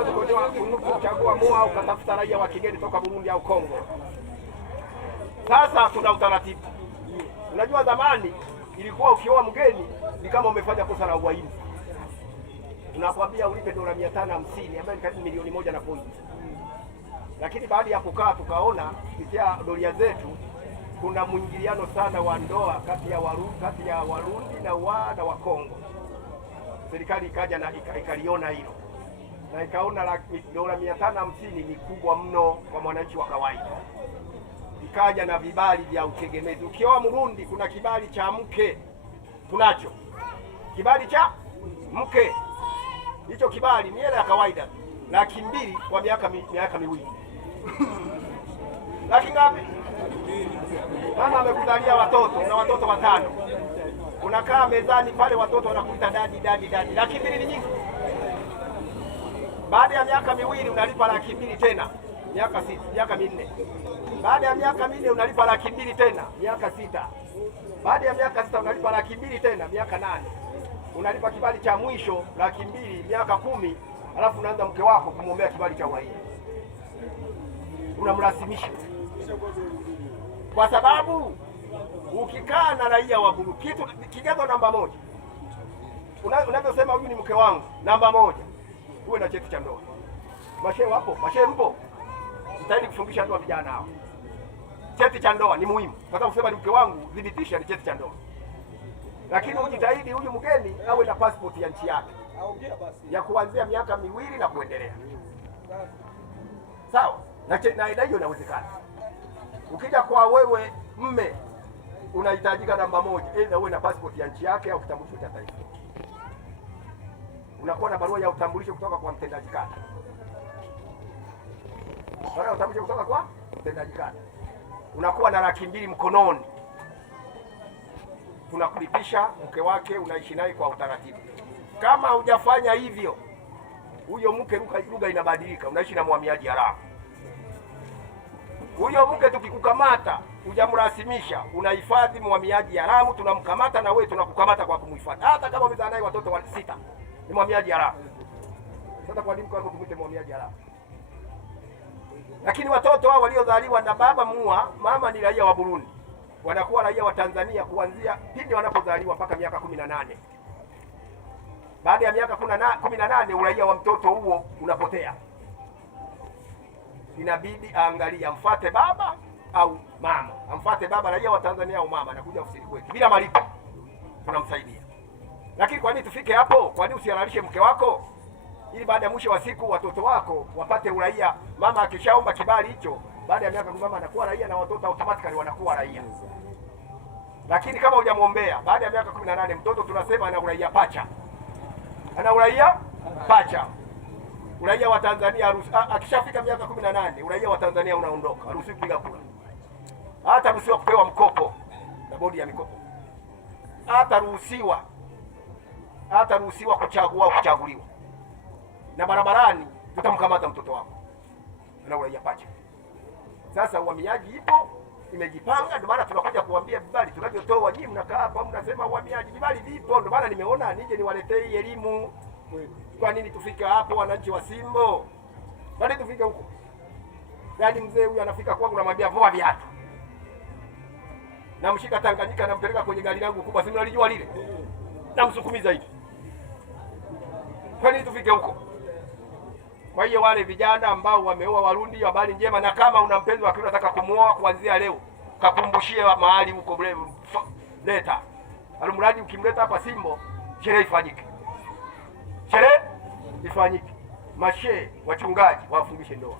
uanze kuchagua mua ukatafuta raia wa kigeni toka Burundi au Kongo. Sasa tuna utaratibu. Unajua zamani ilikuwa ukioa mgeni ni kama umefanya kosa la uhaini. Unakwambia ulipe dola 550 ambayo ni karibu milioni 1 na point. Lakini baada ya kukaa tukaona kupitia doria zetu kuna mwingiliano sana wa ndoa kati ya Warundi na wa Kongo. Serikali ikaja na ikaliona hilo. Na ikaona dola 550 ni kubwa mno kwa mwananchi wa kawaida. Ikaja na vibali vya utegemezi. Ukioa Mrundi kuna kibali cha mke. Tunacho. Kibali cha mke. Hicho kibali ni hela ya kawaida. 200,000 kwa miaka miwili. Laki ngapi? Mama amekuzalia watoto na watoto 5. Unakaa mezani pale watoto wanakuita dadi. 200,000 ni nyingi. Baada ya miaka miwili unalipa 200,000 tena. Miaka 4. Baada ya miaka 4 unalipa 200,000 tena, miaka 6. Baada ya miaka 6 unalipa 200,000 tena, miaka 8. Unalipa kibali cha mwisho 200,000 miaka 10, alafu unaanza mke wako kumwombea kibali cha uhaini. Unamrasimisha. Kwa sababu ukikaa na raia wa Burundi, kigezo namba 1. Unavyosema huyu ni mke wangu, namba 1. Uwe na cheti cha ndoa. Mashehe wapo? Mashehe mpo? Mtaidi kufungisha ndoa vijana hao. Cheti cha ndoa ni muhimu. Kwa sababu usema ni mke wangu, dhibitisha ni cheti cha ndoa. Lakini ujitahidi huyu mgeni awe na passport ya nchi yake. Ya kuanzia miaka 2 na kuendelea. Sawa? Na hiyo inawezekana. Ukija kwa wewe mme unahitajika namba 1, aidha uwe na passport ya nchi yake au kitambulisho cha taifa. Unakuwa na barua ya utambulisho kutoka kwa mtendaji kata. Barua ya utambulisho kutoka kwa mtendaji kata. Unakuwa na 200,000 mkononi. Tunakulipisha mke wake, unaishi naye kwa utaratibu. Kama hujafanya hivyo, huyo mke lugha inabadilika, unaishi na mhamiaji haramu. Huyo mke tukikukamata, hujamrasimisha, unahifadhi mhamiaji haramu, tunamkamata na wewe tunakukamata kwa kumhifadhi. Hata kama umezaa naye watoto 6, ni mhamiaji haramu. Sasa kwa nini kwa kumwite mhamiaji haramu? Lakini watoto hao waliozaliwa na baba mama ni raia wa Burundi, wanakuwa raia wa Tanzania kuanzia pindi wanapozaliwa mpaka miaka 18. Baada ya miaka 18 uraia wa mtoto huo unapotea. Inabidi aangalie amfuate baba au mama. Amfuate baba raia wa Tanzania au mama, anakuja ofisini kwetu bila malipo. Tunamsaidia. Lakini kwa nini tufike hapo? Kwa nini usihalalishe mke wako? Ili baada ya mwisho wa siku watoto wako wapate uraia. Mama akishaomba kibali hicho, baada ya miaka 10 mama anakuwa raia na watoto automatically wanakuwa raia. Lakini kama hujamuombea, baada ya miaka 18 mtoto tunasema ana uraia pacha. Ana uraia pacha. Uraia wa Tanzania akishafika miaka 18, uraia wa Tanzania unaondoka. Haruhusiwi kupiga kura. Hata haruhusiwa kupewa mkopo na bodi ya mikopo. Hata ruhusiwa kuchagua au kuchaguliwa. Na barabarani tutamkamata mtoto wako. Ana uraia pacha. Sasa uhamiaji ipo, imejipanga, ndio maana tunakuja kuambia vibali tunavyotoa. Nyinyi mnakaa hapa mnasema uhamiaji, vibali vipo, ndio maana nimeona nije niwaletee elimu. Kwa nini tufike hapo wananchi wa Simbo? Bali tufike huko. Yaani mzee huyu anafika kwangu namwambia vua viatu. Namshika Tanganyika nampeleka kwenye gari langu kubwa, si mnalijua lile? Namsukumiza hivi. Kwa nini tufike huko? Kwa hiyo wale vijana ambao wameoa Warundi, habari njema, na kama una mpenzi wako unataka kumuoa kuanzia leo, kakumbushie mahali huko leta. Almradi ukimleta hapa Simbo, sherehe ifanyike. Sherehe ifanyike. Mashehe, wachungaji wafungishe ndoa.